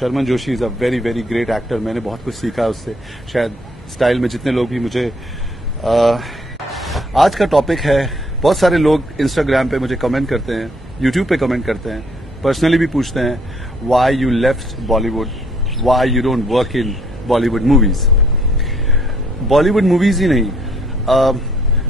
Sharman Joshi is a very very great actor. मैंने बहुत कुछ सीखा उससे. शायद स्टाइल में जितने लोग भी मुझे आज का टॉपिक है, बहुत सारे लोग इंस्टाग्राम पे मुझे कमेंट करते हैं, यूट्यूब पे कमेंट करते हैं, पर्सनली भी पूछते हैं why you left Bollywood, why you don't work in Bollywood movies. Bollywood movies ही नहीं,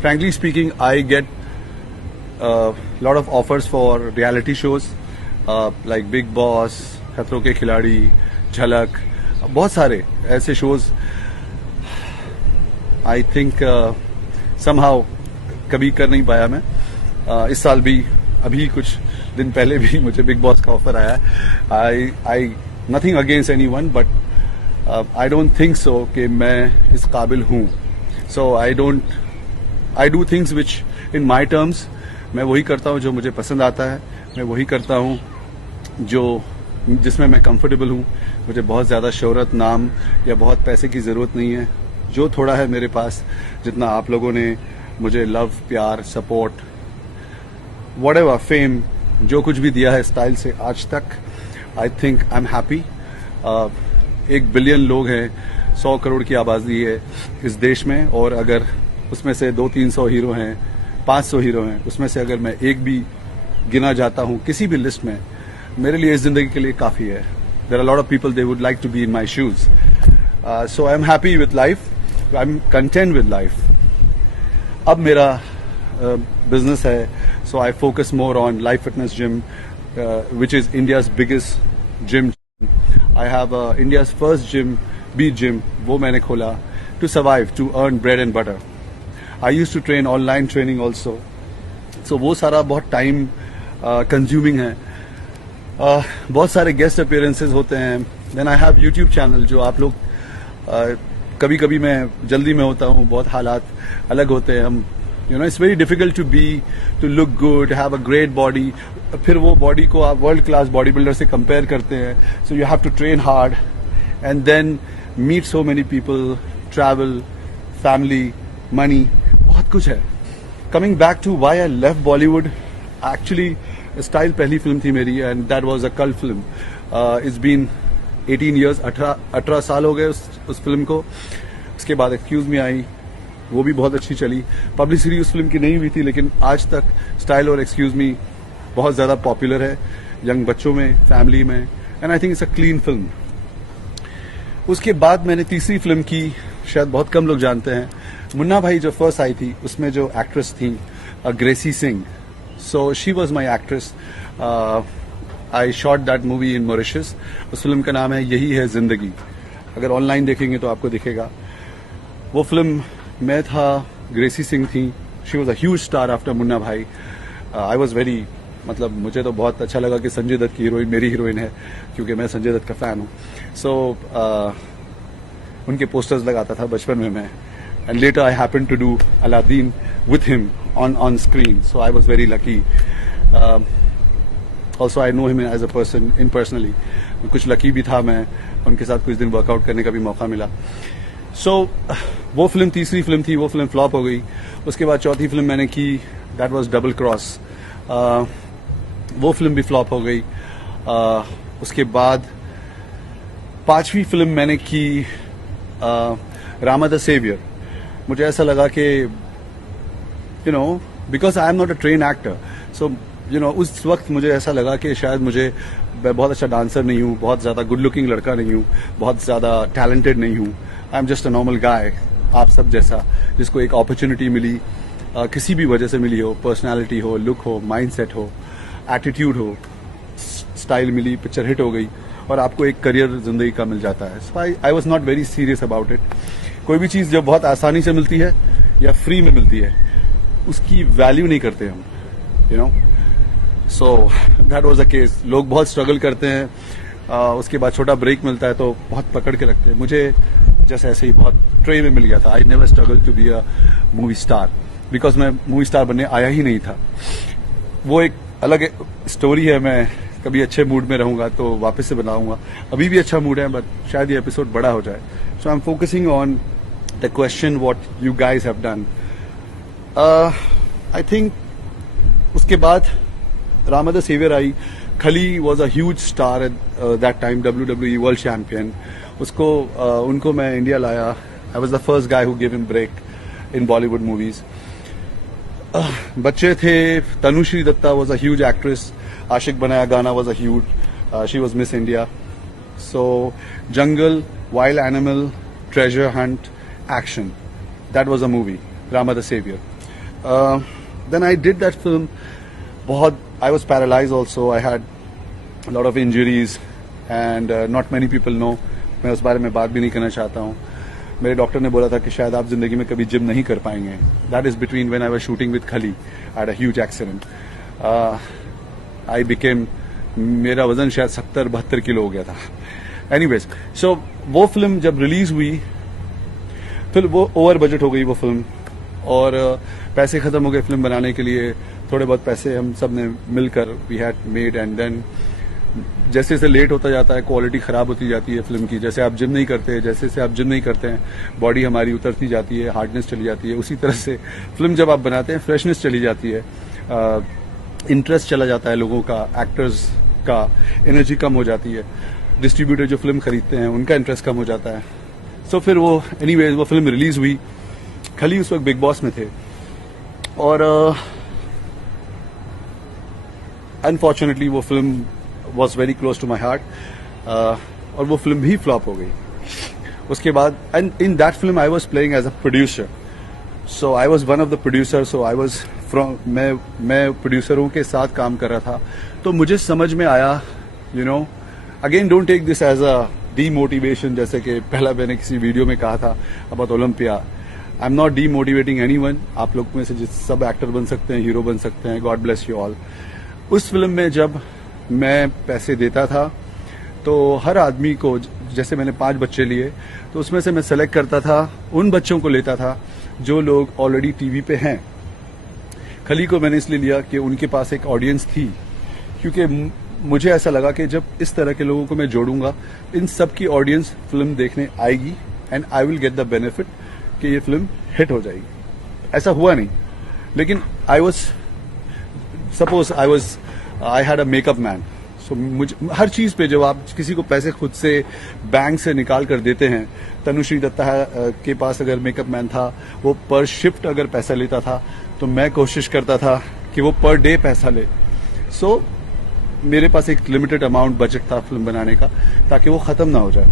frankly speaking I get lot of offers for reality shows like Big Boss, खतरों के खिलाड़ी, झलक, बहुत सारे ऐसे शोज. आई थिंक समहाउ कभी कर नहीं पाया मैं. इस साल भी अभी कुछ दिन पहले भी मुझे बिग बॉस का ऑफर आया है. I nothing against anyone, but I don't think so कि मैं इस काबिल हूँ. So I do things which in my terms. मैं वही करता हूँ जो मुझे पसंद आता है. मैं वही करता हूँ जिसमें मैं कंफर्टेबल हूँ. मुझे बहुत ज़्यादा शोहरत, नाम या बहुत पैसे की ज़रूरत नहीं है. जो थोड़ा है मेरे पास, जितना आप लोगों ने मुझे लव, प्यार, सपोर्ट, व्हाटएवर, फेम, जो कुछ भी दिया है स्टाइल से आज तक, I think I am happy. 1 billion लोग हैं, 100 करोड़ की आबादी है इस देश में, और अगर उसमें से 200-300 हीरो हैं, 500 हीरो हैं, उसमें से अगर मैं एक भी गिना जाता हूँ किसी भी लिस्ट में, मेरे लिए इस जिंदगी के लिए काफ़ी है. There are lot of people they would like to be in my shoes. So I am happy with life. I am content with life. अब मेरा बिजनेस है, so I focus more on life fitness gym, which is India's biggest gym. I have India's first gym, beach gym, वो मैंने खोला to survive, to earn bread and butter. I use to train online training also. सो वो सारा बहुत time consuming है. बहुत सारे guest appearances होते हैं. Then I have YouTube channel, जो आप लोग कभी कभी मैं जल्दी में होता हूँ, बहुत हालात अलग होते हैं. हम it's very difficult to look good, have a great body. फिर वो बॉडी को आप वर्ल्ड क्लास बॉडी बिल्डर से कंपेयर करते हैं. So you have to train hard and then meet so many people, travel, family, money, बहुत कुछ है. Coming back to why I left Bollywood, actually style पहली फिल्म थी मेरी, and that was a cult film. It's been 18 years, 18 साल हो गए उस फिल्म को. उसके बाद एक्सक्यूज मी आई, वो भी बहुत अच्छी चली. पब्लिसिटी उस फिल्म की नहीं हुई थी, लेकिन आज तक स्टाइल और एक्सक्यूज मी बहुत ज़्यादा पॉपुलर है यंग बच्चों में, फैमिली में, and I think it's a clean film. उसके बाद मैंने तीसरी फिल्म की, शायद बहुत कम लोग जानते हैं, मुन्ना भाई जो फर्स्ट आई थी, उसमें जो एक्ट्रेस थी Gracy Singh. So she was my actress. I shot that movie in Mauritius. उस फिल्म का नाम है यही है जिंदगी. अगर ऑनलाइन देखेंगे तो आपको दिखेगा. वो फिल्म मैं था, ग्रेसी सिंह थी. She was a huge star after Munna Bhai. I was very, मतलब मुझे तो बहुत अच्छा लगा कि संजय दत्त की हीरोइन मेरी हीरोइन है, क्योंकि मैं संजय दत्त का फैन हूँ. सो उनके पोस्टर्स लगाता था बचपन में मैं. And later I happen to do Aladdin with him on screen, so I was very lucky. Also I know him as a person personally. कुछ लकी भी था मैं, उनके साथ कुछ दिन वर्कआउट करने का भी मौका मिला. So वो फिल्म तीसरी फिल्म थी, वो फिल्म फ्लॉप हो गई. उसके बाद चौथी फिल्म मैंने की, that was डबल क्रॉस. वो फिल्म भी फ्लॉप हो गई. उसके बाद पांचवी फिल्म मैंने की रामा द सेवियर. मुझे ऐसा लगा कि because I am not a trained actor, so उस वक्त मुझे ऐसा लगा कि शायद मैं बहुत अच्छा डांसर नहीं हूँ, बहुत ज़्यादा गुड लुकिंग लड़का नहीं हूँ, बहुत ज़्यादा टैलेंटेड नहीं हूँ. I am just a normal guy, आप सब जैसा, जिसको एक अपॉर्चुनिटी मिली, किसी भी वजह से मिली हो, पर्सनालिटी हो, लुक हो, माइंडसेट हो, एटीट्यूड हो, स्टाइल मिली, पिक्चर हिट हो गई, और आपको एक करियर जिंदगी का मिल जाता है. So I was not very serious about it. कोई भी चीज़ जो बहुत आसानी से मिलती है या फ्री में मिलती है, उसकी वैल्यू नहीं करते हम, so that was the case. लोग बहुत स्ट्रगल करते हैं, उसके बाद छोटा ब्रेक मिलता है तो बहुत पकड़ के रखते हैं. मुझे जैसे ऐसे ही बहुत ट्रेन में मिल गया था. I never struggle to be a movie star, because मैं मूवी स्टार बनने आया ही नहीं था. वो एक अलग स्टोरी है. मैं कभी अच्छे मूड में रहूंगा तो वापस से बनाऊंगा. अभी भी अच्छा मूड है, बट शायद ये एपिसोड बड़ा हो जाए. So I am focusing on the question what you guys have done. I think उसके बाद Rama the saviour I, Khali was a huge star at that time, WWE world champion. उसको उनको मैं इंडिया लाया. I was the first guy who give him break in Bollywood movies. बच्चे थे. Tanushree Dutta was a huge actress. Aashiq Banaya गाना was a huge. She was Miss India. So, Jungle, Wild Animal, Treasure Hunt, Action. That was a movie, Rama the Savior. Then I did that film. I was paralyzed also. I had a lot of injuries and not many people know. मैं उस बारे में बात भी नहीं करना चाहता हूँ. मेरे डॉक्टर ने बोला था कि शायद आप जिंदगी में कभी जिम नहीं कर पाएंगे. That is between when I was shooting with Khali. I had a huge accident. I became, मेरा वजन शायद 70-72 किलो हो गया था. एनीवेज, सो वो फिल्म जब रिलीज हुई, फिर वो ओवर बजट हो गई वो फिल्म, और पैसे खत्म हो गए फिल्म बनाने के लिए. थोड़े बहुत पैसे हम सब ने मिलकर we had made, and then जैसे जैसे लेट होता जाता है क्वालिटी खराब होती जाती है फिल्म की. जैसे आप जिम नहीं करते, जैसे जैसे आप जिम नहीं करते हैं, बॉडी हमारी उतरती जाती है, हार्डनेस चली जाती है. उसी तरह से फिल्म जब आप बनाते हैं फ्रेशनेस चली जाती है, इंटरेस्ट चला जाता है लोगों का, एक्टर्स का एनर्जी कम हो जाती है, डिस्ट्रीब्यूटर जो फिल्म खरीदते हैं उनका इंटरेस्ट कम हो जाता है. सो फिर वो एनीवेज वो फिल्म रिलीज हुई. खली उस वक्त बिग बॉस में थे, और अनफॉर्चुनेटली वो film was very close to my heart, और वो फिल्म भी फ्लॉप हो गई. उसके बाद, and in that film I was playing as a producer. So I was one of the producer. So I was from, मैं प्रोड्यूसरों के साथ काम कर रहा था. तो मुझे समझ में आया, you know, again don't take this as a demotivation, जैसे कि पहला मैंने किसी वीडियो में कहा था about Olympia. I am not demotivating anyone. आप लोग में से सब एक्टर बन सकते हैं, हीरो बन सकते हैं. God bless you all. उस फिल्म में जब मैं पैसे देता था तो हर आदमी को, जैसे मैंने 5 बच्चे लिए, तो उसमें से मैं सेलेक्ट करता था, उन बच्चों को लेता था जो लोग ऑलरेडी टीवी पे हैं. खली को मैंने इसलिए लिया कि उनके पास एक ऑडियंस थी, क्योंकि मुझे ऐसा लगा कि जब इस तरह के लोगों को मैं जोड़ूंगा, इन सब की ऑडियंस फिल्म देखने आएगी, and I will get the benefit कि ये फिल्म हिट हो जाएगी. ऐसा हुआ नहीं, लेकिन I had a makeup man. सो मुझे हर चीज पे, जब आप किसी को पैसे खुद से बैंक से निकाल कर देते हैं, तनुश्री दत्ता के पास अगर मेकअप मैन था, वो पर शिफ्ट अगर पैसा लेता था, तो मैं कोशिश करता था कि वो पर डे पैसा ले. सो मेरे पास एक लिमिटेड अमाउंट बजट था फिल्म बनाने का, ताकि वो खत्म ना हो जाए,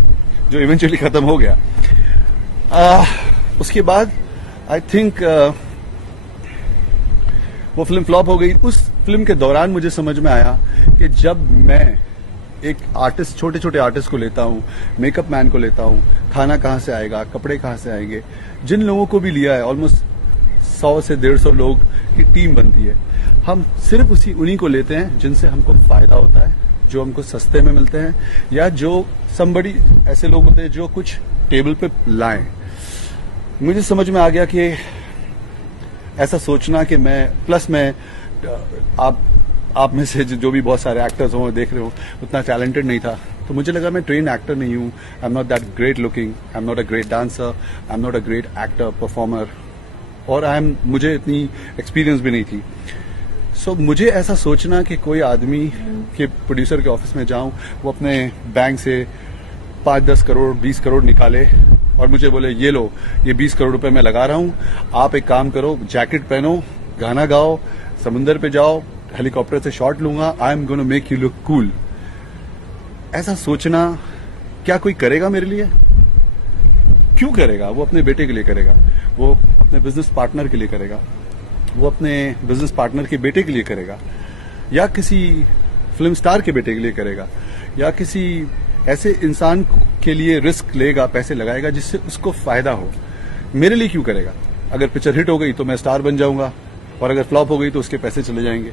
जो इवेंचुअली खत्म हो गया. उसके बाद आई थिंक वो फिल्म फ्लॉप हो गई. उस फिल्म के दौरान मुझे समझ में आया कि जब मैं एक आर्टिस्ट, छोटे छोटे आर्टिस्ट को लेता हूँ, मेकअप मैन को लेता हूँ, खाना कहाँ से आएगा, कपड़े कहाँ से आएंगे, जिन लोगों को भी लिया है, ऑलमोस्ट 100 से 150 लोग की टीम बनती है. हम सिर्फ उन्हीं को लेते हैं जिनसे हमको फायदा होता है, जो हमको सस्ते में मिलते हैं, या जो somebody ऐसे लोग होते हैं जो कुछ टेबल पे लाएं. मुझे समझ में आ गया कि ऐसा सोचना कि मैं आप में से जो भी बहुत सारे एक्टर्स हो, देख रहे हो, उतना टैलेंटेड नहीं था. तो मुझे लगा मैं ट्रेन एक्टर नहीं हूँ. आई am not that great looking, I am not a great dancer, I am not a great actor performer, और मुझे इतनी एक्सपीरियंस भी नहीं थी. सो मुझे ऐसा सोचना कि कोई आदमी के प्रोड्यूसर के ऑफिस में जाऊं, वो अपने बैंक से 5-10 करोड़ 20 करोड़ निकाले और मुझे बोले, ये लो, ये 20 करोड़ रुपए मैं लगा रहा हूं, आप एक काम करो, जैकेट पहनो, गाना गाओ, समुंदर पे जाओ, हेलीकॉप्टर से शॉट लूंगा, I am gonna make you look cool. ऐसा सोचना क्या कोई करेगा मेरे लिए? क्यों करेगा? वो अपने बेटे के लिए करेगा, वो अपने बिजनेस पार्टनर के लिए करेगा, वो अपने बिजनेस पार्टनर के बेटे के लिए करेगा, या किसी फिल्म स्टार के बेटे के लिए करेगा, या किसी ऐसे इंसान के लिए रिस्क लेगा, पैसे लगाएगा जिससे उसको फायदा हो. मेरे लिए क्यों करेगा? अगर पिक्चर हिट हो गई तो मैं स्टार बन जाऊंगा, और अगर फ्लॉप हो गई तो उसके पैसे चले जाएंगे.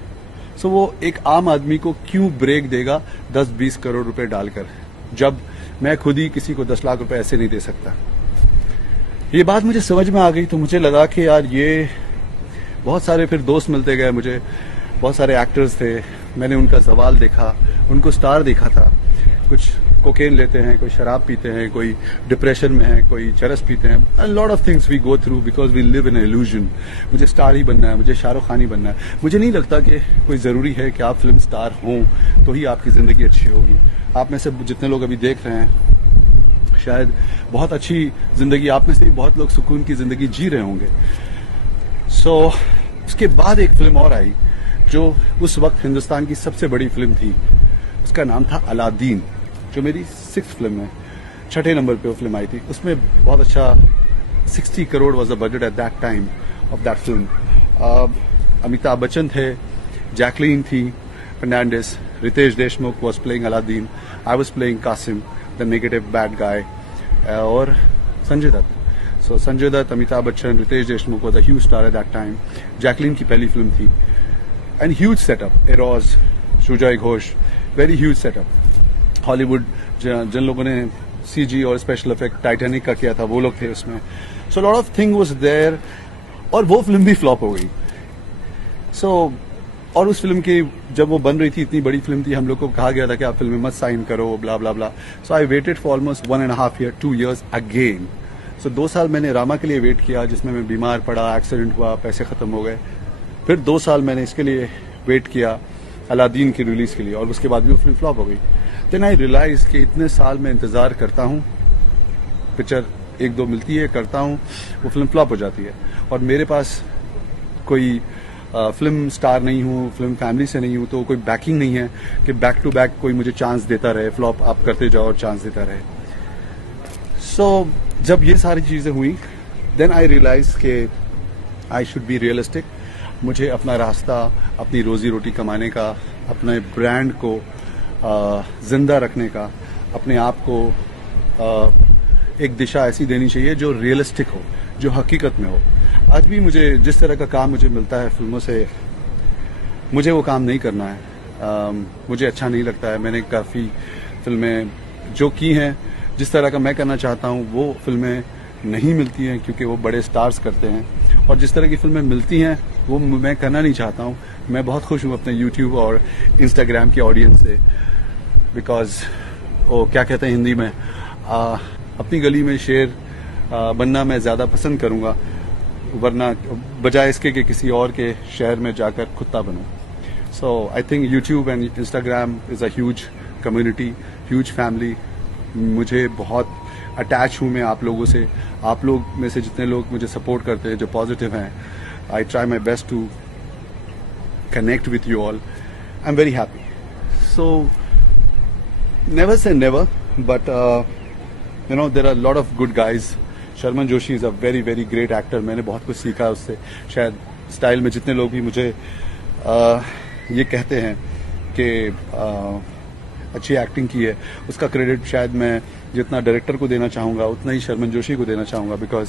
सो वो एक आम आदमी को क्यों ब्रेक देगा 10-20 करोड़ रुपए डालकर, जब मैं खुद ही किसी को 10 लाख रुपए ऐसे नहीं दे सकता. ये बात मुझे समझ में आ गई तो मुझे लगा कि यार, ये बहुत सारे फिर दोस्त मिलते गए मुझे, बहुत सारे एक्टर्स थे, मैंने उनका सवाल देखा, उनको स्टार देखा था, कुछ कोकेन लेते हैं, कोई शराब पीते हैं, कोई डिप्रेशन में है, कोई चरस पीते हैं. A lot of things we go through because we live in illusion. मुझे स्टार ही बनना है, मुझे शाहरुख खान ही बनना है. मुझे नहीं लगता कि कोई ज़रूरी है कि आप फिल्म स्टार हों तो ही आपकी ज़िंदगी अच्छी होगी. आप में से जितने लोग अभी देख रहे हैं शायद बहुत अच्छी ज़िंदगी, आप में से भी बहुत लोग सुकून की ज़िंदगी जी रहे होंगे. सो उसके बाद एक फिल्म और आई जो उस वक्त हिंदुस्तान की सबसे बड़ी फिल्म थी. उसका नाम था अलादीन, जो मेरी 6th फिल्म है. 6ठे नंबर पे वो फिल्म आई थी. उसमें बहुत अच्छा 60 crore was the budget at that time of that film. Amitabh Bachchan थे, जैकलीन थी Fernandez, Riteish Deshmukh was playing Aladdin, I was playing Kasim the negative bad guy, और Sanjay Dutt. So Sanjay Dutt, Amitabh Bachchan, Riteish Deshmukh was the huge star at that time. Jacqueline की पहली film थी. And huge setup, Eros, Sujoy Ghosh, very huge setup. Hollywood जिन लोगों ने CG और special effect Titanic का किया था वो लोग थे उसमें. So lot of thing was there, और वो फिल्म भी फ्लॉप हो गई. सो और उस फिल्म की जब वो बन रही थी, इतनी बड़ी फिल्म थी, हम लोग को कहा गया था कि आप फिल्म में मत साइन करो, blah blah blah. So I waited for almost 1.5 year, 2 years again. सो 2 साल मैंने रामा के लिए वेट किया, जिसमें मैं बीमार पड़ा, एक्सीडेंट हुआ, पैसे खत्म हो गए. फिर 2 साल मैंने इसके लिए वेट किया अलादीन की रिलीज के लिए, और उसके बाद भी वो फिल्म फ्लॉप हो गई. देन आई रियलाइज कि इतने साल मैं इंतजार करता हूँ, पिक्चर 1-2 मिलती है, करता हूँ, वो फिल्म फ्लॉप हो जाती है. और मेरे पास कोई फिल्म स्टार नहीं हूँ, फिल्म फैमिली से नहीं हूँ, तो कोई बैकिंग नहीं है कि बैक टू बैक कोई मुझे चांस देता रहे, फ्लॉप आप करते जाओ और चांस देता रहे. सो जब ये सारी चीज़ें हुई, देन आई रियलाइज कि आई शुड बी रियलिस्टिक. मुझे अपना रास्ता, अपनी रोजी रोटी कमाने का, अपने ब्रांड को जिंदा रखने का, अपने आप को एक दिशा ऐसी देनी चाहिए जो रियलिस्टिक हो, जो हकीकत में हो. आज भी मुझे जिस तरह का काम मुझे मिलता है फिल्मों से, मुझे वो काम नहीं करना है. मुझे अच्छा नहीं लगता है. मैंने काफ़ी फिल्में जो की हैं, जिस तरह का मैं करना चाहता हूँ वो फिल्में नहीं मिलती हैं, क्योंकि वो बड़े स्टार्स करते हैं. और जिस तरह की फिल्में मिलती हैं वो मैं करना नहीं चाहता हूँ. मैं बहुत खुश हूँ अपने यूट्यूब और इंस्टाग्राम की ऑडियंस से, बिकॉज वो क्या कहते हैं हिंदी में, अपनी गली में शेर बनना मैं ज़्यादा पसंद करूँगा, वरना बजाय इसके कि किसी और के शहर में जाकर कुत्ता बनूँ. So I think YouTube and Instagram is a huge community, huge family. मुझे बहुत अटैच हूँ मैं आप लोगों से. आप लोग में से जितने लोग मुझे सपोर्ट करते हैं, जो पॉजिटिव हैं, I try my best to connect with you all. I'm very happy. So never say never, but there are a lot of good guys. Sharman Joshi is a very very great actor. मैंने बहुत कुछ सीखा उससे. शायद style में जितने लोग भी मुझे ये कहते हैं कि अच्छी एक्टिंग की है, उसका क्रेडिट शायद मैं जितना डायरेक्टर को देना चाहूँगा उतना ही शर्मन जोशी को देना चाहूँगा, बिकॉज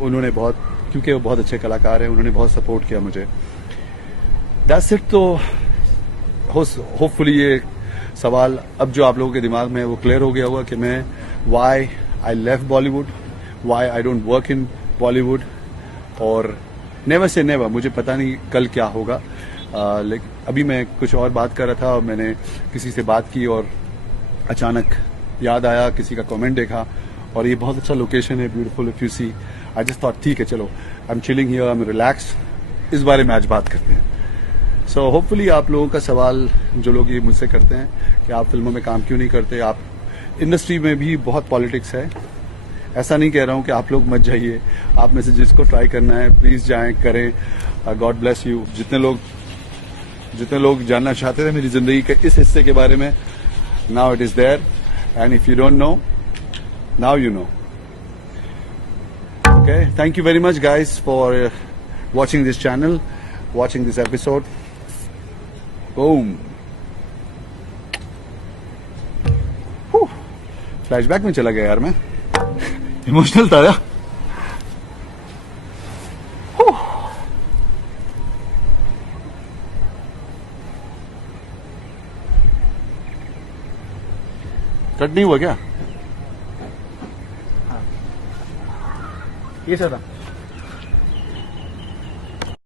उन्होंने बहुत, क्योंकि वो बहुत अच्छे कलाकार हैं, उन्होंने बहुत सपोर्ट किया मुझे. That's it. तो होपफुली ये सवाल अब जो आप लोगों के दिमाग में है वो क्लियर हो गया होगा कि मैं why I left Bollywood, why I don't work in Bollywood. और नेवर से नेवर, मुझे पता नहीं कल क्या होगा. लेकिन अभी मैं कुछ और बात कर रहा था और मैंने किसी से बात की और अचानक याद आया, किसी का कमेंट देखा, और ये बहुत अच्छा लोकेशन है, beautiful if you see. I just thought ठीक है चलो, I am chilling here, I am relax, इस बारे में आज बात करते हैं. सो होपफुली आप लोगों का सवाल जो लोग ये मुझसे करते हैं कि आप फिल्मों में काम क्यों नहीं करते, आप इंडस्ट्री में भी बहुत पॉलिटिक्स है. ऐसा नहीं कह रहा हूँ कि आप लोग मत जाइए, आप में से जिसको ट्राई करना है प्लीज़ जाएं, करें. God bless you. जितने लोग जानना चाहते थे मेरी ज़िंदगी के इस हिस्से के बारे में, now it is there, and if you don't know, now you know. Okay, thank you very much guys for watching this channel, watching this episode. Boom. Flashback में चला गया यार मैं. इमोशनल था यार. कट नहीं हुआ क्या? ये सर था.